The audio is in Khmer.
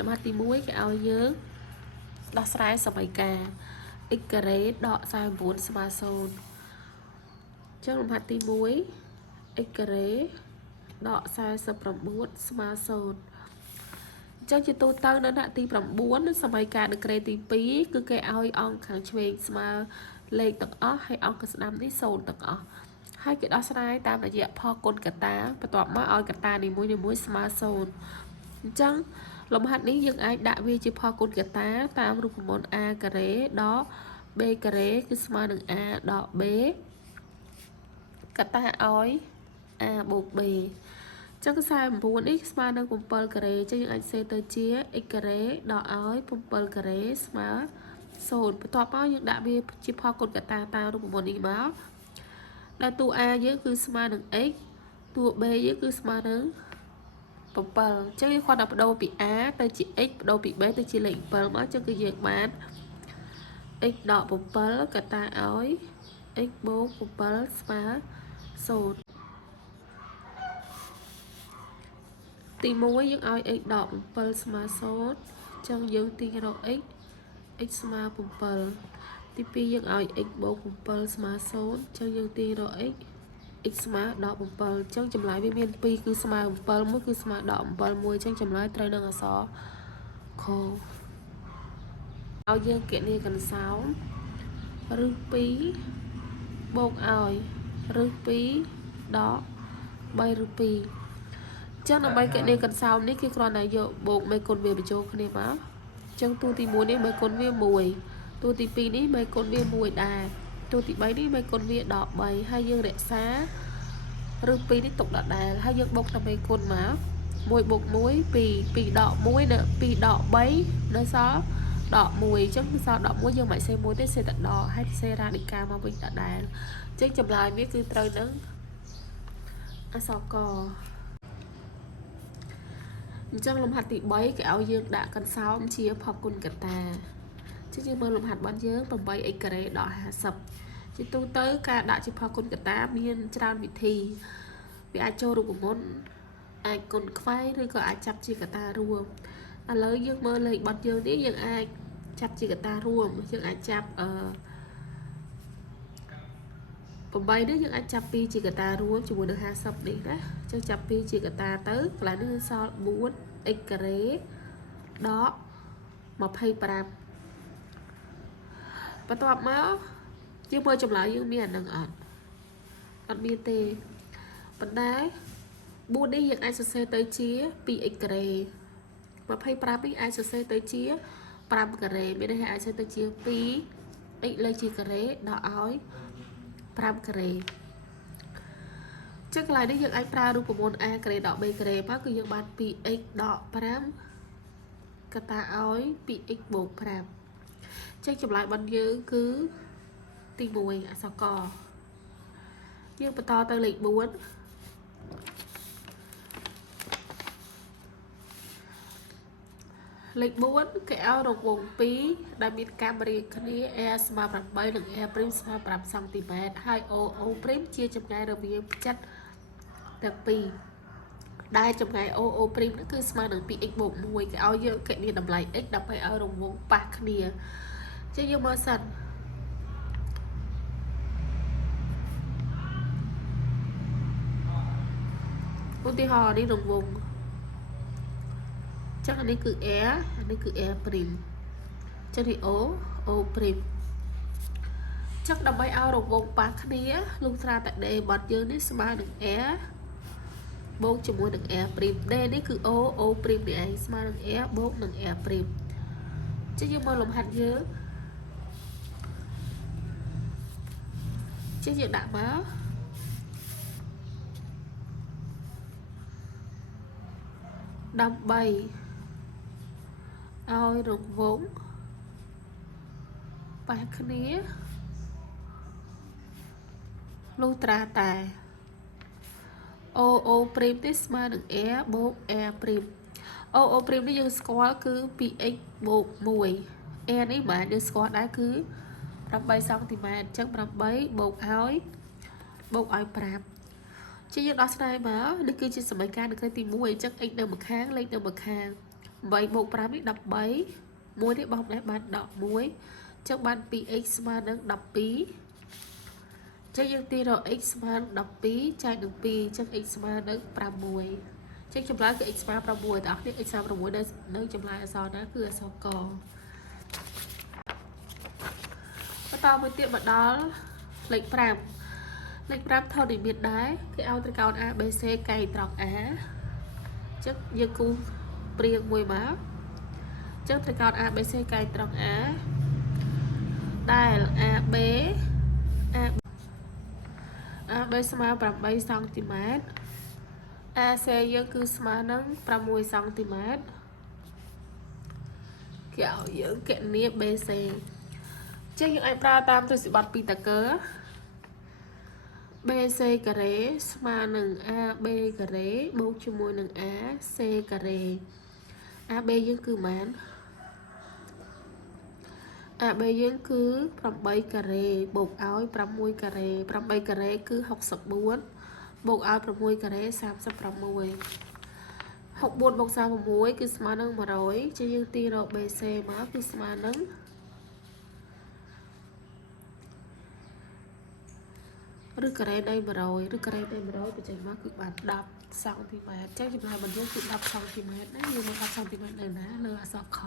លំហាត់ទី1គេឲ្យយើងដោះស្រាយសមីការ x ការ៉េដក49ស្មើ0ចឹងលំហាត់ទី1 x ការ៉េដក49ស្មើ0ចឹងជាទូទៅនៅថ្នាក់ទី9សមីការនៅក្រេទី2គឺគេឲ្យអង្គខាងឆ្វេងស្មើលេខទាំងអស់ហើយអង្គស្ដាំនេះ0ទាំងអស់ហើយគេដោះស្រាយតាមរយៈផលគុណកតាបន្ទាប់មកឲ្យកតានីមួយៗស្មើ0អញ្ចឹងលំហាត់នេះយើងអាចដាក់វាជាផលគុណកតាតាមរូបមន្ត a ការ៉េដក b ការ៉េគឺស្មើនឹង a ដក b កតាឲ្យ a បូក b ចឹង49នេះស្មើនឹង7ការ៉េចឹងយើងអាចសេទៅជា x ការ៉េដកឲ្យ7ការ៉េស្មើ0បន្ទាប់មកយើងដាក់វាជាផលគុណកតាតាមរូបមន្តនេះមកដែលតួ a យើងគឺស្មើនឹង x តួ b យើងគឺស្មើនឹង7ចឹងយើងគាត់តែបដូរពី a ទៅជា x បដូរពី b ទៅជាលេខ7មកចឹងគឺយើងបាន x ដក7កតាឲ្យ x បូក7ស្មើ0ទី1យើងឲ្យ x ដក7ស្មើ0ចឹងយើងទាញរក x x ស្មើ7ទី2យើងឲ្យ x បូក7ស្មើ0ចឹងយើងទាញរក x x ស្មើដក7ចឹងចម្លើយវាមាន2គឺស្មើ7មួយគឺស្មើដក7មួយចឹងចម្លើយត្រូវនឹងអក្សរខឲ្យយើងគណនាកន្សោមឬ2បូកឲ្យឬ2ដក3ឬ2ចឹងដើម្បីគណនាកន្សោមនេះគេគ្រាន់តែយកបូកមេគុណវាបញ្ចូលគ្នាមកចឹងតួទី1នេះមេគុណវា1តួទី2នេះមេគុណវា1ដែរតួទី3នេះមេគុណវាដក3ហើយយើងរក្សាឬ2នេះទុកដដែលហើយយើងបូកតែមេគុណមក1បូក1 2 2ដក1នៅ2ដក3នៅសល់ដក1អញ្ចឹងសល់ដក1យើងមិនសេ1ទេសេតែដកហើយសេរ៉ាឌីកាមកវិញដដែលអញ្ចឹងចម្លើយវាគឺត្រូវនឹងអក្សរកអញ្ចឹងលំហាត់ទី3គេឲ្យយើងដាក់កន្សោមជាផលគុណកតាចឹងយើងមើលលំហាត់របស់យើង 8x ការ៉េដក50ជាទូទៅការដាក់ជាផលគុណកតាមានច្រើនវិធីវាអាចចូលរូបមន្តអាចគុណខ្វែងឬក៏អាចចាប់ជាកតារួមឥឡូវយើងមើលលេខបត់យើងនេះយើងអាចចាប់ជាកតារួមយើងអាចចាប់8នេះយើងអាចចាប់2ជាកតារួមជាមួយនឹង50នេះណាចឹងចាប់2ជាកតាទៅកន្លែងនេះសល់ 4x ការ៉េដក25បន្ទាប់មកយើងមើលចម្លើយយើងមានអានឹងអត់មានទេប៉ុន្តែ4នេះយើងអាចសរសេរទៅជា 2x ការ៉េ25នេះអាចសរសេរទៅជា5ការ៉េមានន័យថាអាចសរសេរទៅជា 2x លើជាការ៉េដកឲ្យ5ការ៉េចឹងកន្លែងនេះយើងអាចប្រើរូបមន្ត a ការ៉េដក b ការ៉េមកគឺយើងបាន 2x ដក5កតាឲ្យ 2x បូក5ចឹងចម្លើយរបស់យើងគឺទី1អក្សរកយើងបន្តទៅលេខ4លេខ4គេឲ្យរង្វង់2ដែលមានកាំរាងគ្នា a ស្មើ8និង a' ស្មើ5សង់ទីម៉ែត្រហើយ OO' ជាចម្ងាយរវាងផ្ចិតទាំងពីរដែលចម្ងាយ OO' នោះគឺស្មើនឹង 2x បូក1គេឲ្យយើងគណនាតម្លៃ x ដើម្បីឲ្យរង្វង់ប៉ះគ្នាចឹងយើងមើលសិនឧទាហរណ៍នេះរង្វង់ចឹងអានេះគឺ a អានេះគឺ a' ចឹងនេះ O ចឹងដើម្បីឲ្យរង្វង់ប៉ះគ្នាលុះត្រាតែ D បត់យើងនេះស្មើនឹង a បូកជាមួយនឹង a' D នេះគឺ O នេះឯងស្មើនឹង a បូកនឹង a' ចឹងយើងមើលលំហាត់យើងចឹងយើងដាក់មកដើម្បីឲ្យរង្វង់ប៉ះគ្នាលុះត្រាតែ OO' នេះស្មើនឹង a បូក a' OO' នេះយើងស្គាល់គឺ 2x បូក1 a នេះមិនយើងស្គាល់ដែរគឺ8សង់ទីម៉ែត្រអញ្ចឹង8បូកឲ្យ5ជាយើងដោះស្រាយមកនេះគឺជាសមីការនៅក្រេទី1អញ្ចឹង x នៅម្ខាងលេខនៅម្ខាង 7 bột 5 នេះ 13 1 នេះបោកដែរបាន 11 ចឹងបាន 2x ស្មើនឹង 12 ចឹងយើងទាញរក x ស្មើនឹង 12 ចែកនឹង 2 ចឹង x ស្មើនឹង 6 ចឹងចម្លើយគឺ x ស្មើ 6 បងប្អូន x ស្មើ 6 នៅចម្លើយអក្សរណាគឺអក្សរកបន្តមួយទៀតមកដល់លេខ 5 លេខ 5 ថតនិមិត្តដែរគេឲ្យត្រកោណ ABC កែងត្រង់ A ចឹងយើងគូសព្រៀងមួយមកចឹងត្រកោណ ABC កែងត្រង់ A ដែល AB ស្មើ 8 សង់ទីម៉ែត្រ AC យើងគឺស្មើនឹង 6 សង់ទីម៉ែត្រគេឲ្យយើងគណនា BC ចឹងយើងអាចប្រើតាមទ្រឹស្ដីបត្តិពីតាកើ BC ការ៉េស្មើនឹង AB ការ៉េបូកជាមួយនឹង AC ការ៉េ AB យើងគឺម៉ាន AB យើងគឺ8ការ៉េបូកឲ្យ6ការ៉េ8ការ៉េគឺ64បូកឲ្យ6ការ៉េ36 64បូក36គឺស្មើនឹង100ជាយើងទាញរក BC មកគឺស្មើនឹងឬការ៉េនៃ100ឬការ៉េនៃ100បញ្ចេញមកគឺបាន10សង់ទីម៉ែត្រចឹងចម្លើយរបស់យើងគឺ10សង់ទីម៉ែត្រណាយើងមក10សង់ទីម៉ែត្រនៅណាលើអក្សរខ